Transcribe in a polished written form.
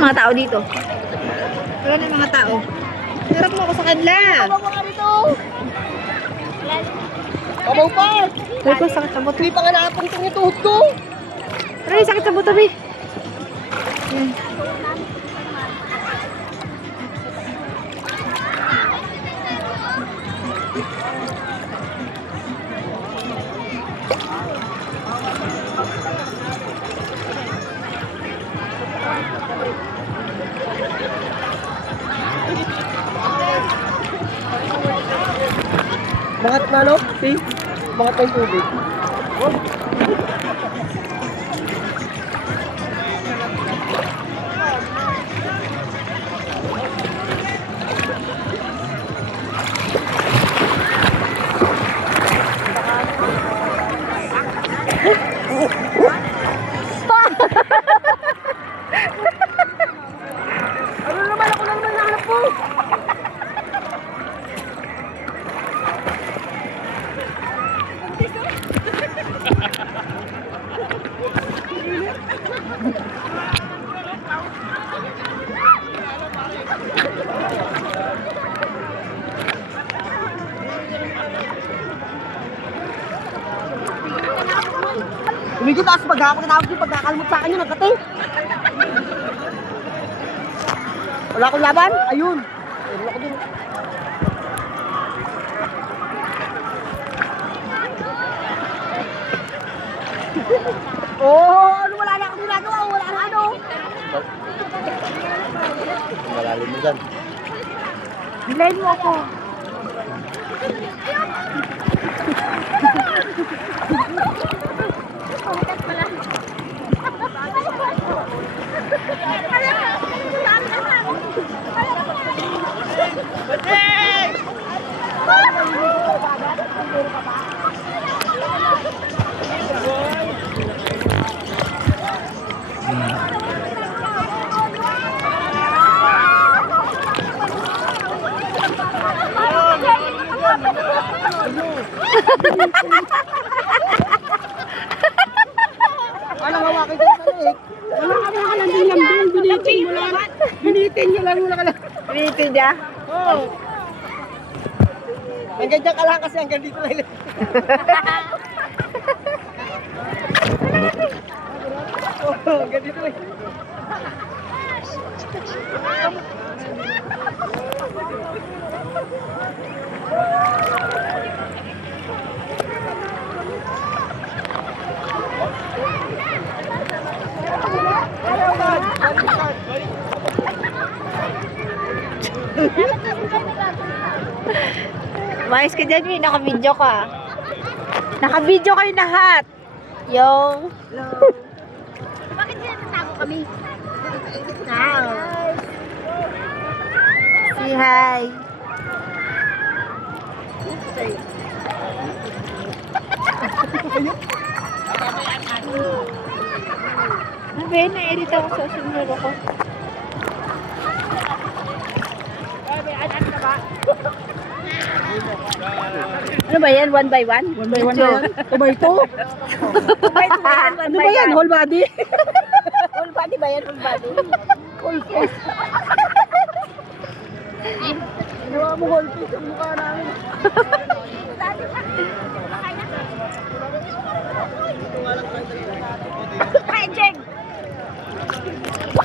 yung mga tao dito? Wala na yung mga tao. Harap mo ako sa kanila. Kabaw ka rito! Kabaw pa! Sabi ko, sakit sa buto. Hindi pa nga nakapungtong yung tuhod ko! Aray, sakit sa buto, be. Yan. Bangat na no? See? Bangat na yung tubig. Ano naman ako na naman nahanap po? Umigit ako sa pagkakakalmot yung pagkakalmot sa akin yun, ang kate. Wala akong laban? Ayun. Ayun ako din. Oh, ano wala na akong ginagawa, wala na ano. Malalim mo dyan. Bilayin mo ako. Ano hawakin ko sa leg? Wala ka na lambing-lambing. Binitin mo lang. Binitin nyo lang. Wala ka lang. Piniti niya? Oo. Hanggang dyan ka lang kasi hanggang dito lang. Oo, hanggang dito lang. Mayos ka dyan, May. Naka-video ka. Naka-video kayo lahat. Yung... Bakit sila natago kami? Say hi. Sabi, na-edit ako sa social ko. Ano ba yan? One by one? One by one na yan. Tomato. Ano ba yan? Whole body. Full body ba yan? Full body? Whole face. Ginawa mo whole face ang mukha namin.